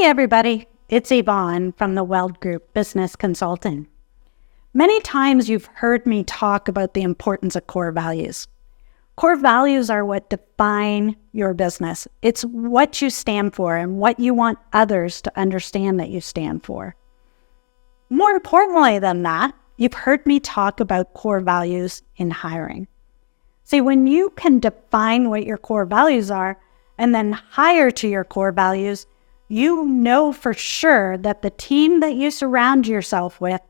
Hey everybody, it's Yvonne from the Weld Group Business Consulting. Many times you've heard me talk about the importance of core values. Core values are what define your business. It's what you stand for and what you want others to understand that you stand for. More importantly than that, you've heard me talk about core values in hiring. See, when you can define what your core values are and then hire to your core values, you know for sure that the team that you surround yourself with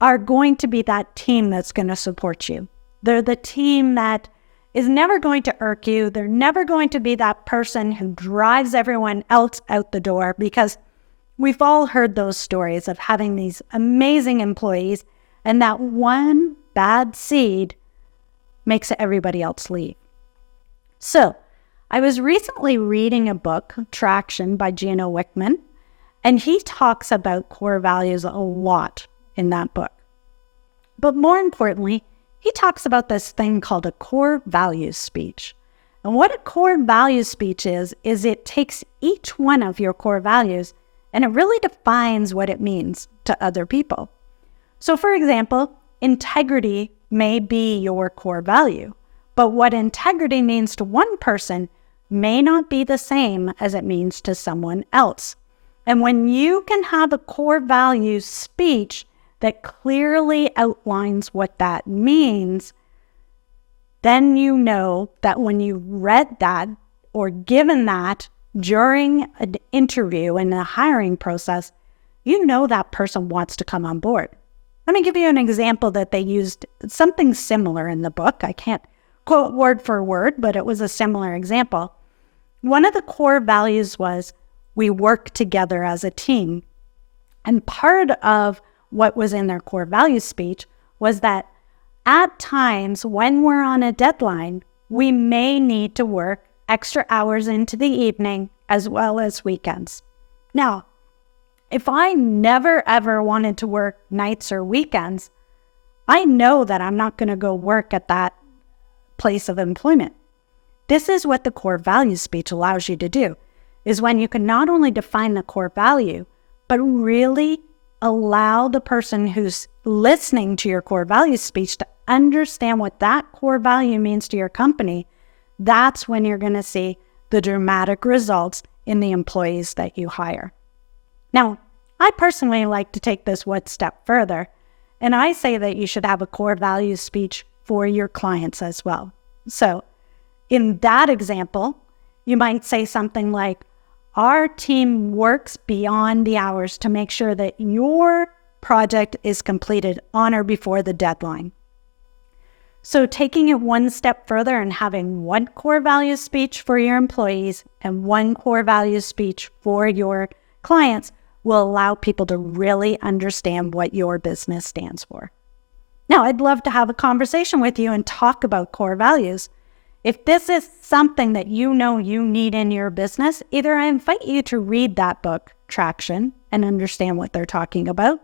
are going to be that team that's going to support you. They're the team that is never going to irk you. They're never going to be that person who drives everyone else out the door, because we've all heard those stories of having these amazing employees and that one bad seed makes everybody else leave. So, I was recently reading a book, Traction by Gino Wickman, and he talks about core values a lot in that book. But more importantly, he talks about this thing called a core values speech. And what a core values speech is it takes each one of your core values and it really defines what it means to other people. So for example, integrity may be your core value, but what integrity means to one person may not be the same as it means to someone else. And when you can have a core values speech that clearly outlines what that means, then you know that when you read that or given that during an interview in the hiring process, you know that person wants to come on board. Let me give you an example that they used something similar in the book. I can't quote word for word, but it was a similar example. One of the core values was we work together as a team. And part of what was in their core values speech was that at times when we're on a deadline, we may need to work extra hours into the evening as well as weekends. Now, if I never ever wanted to work nights or weekends, I know that I'm not going to go work at that place of employment. This is what the core values speech allows you to do, is when you can not only define the core value, but really allow the person who's listening to your core values speech to understand what that core value means to your company. That's when you're going to see the dramatic results in the employees that you hire. Now, I personally like to take this one step further, and I say that you should have a core values speech for your clients as well. So, in that example, you might say something like, our team works beyond the hours to make sure that your project is completed on or before the deadline. So taking it one step further and having one core values speech for your employees and one core values speech for your clients will allow people to really understand what your business stands for. Now, I'd love to have a conversation with you and talk about core values. If this is something that you know you need in your business, either I invite you to read that book, Traction, and understand what they're talking about.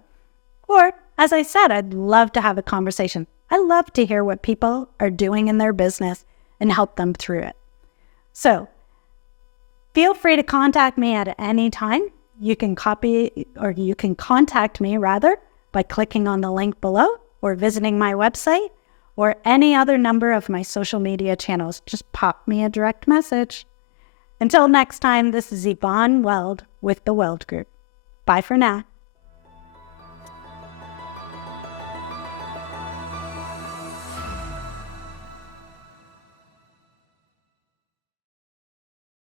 Or, as I said, I'd love to have a conversation. I love to hear what people are doing in their business and help them through it. So, feel free to contact me at any time. You can contact me by clicking on the link below or visiting my website, or any other number of my social media channels. Just pop me a direct message. Until next time, this is Yvonne Weld with the Weld Group. Bye for now.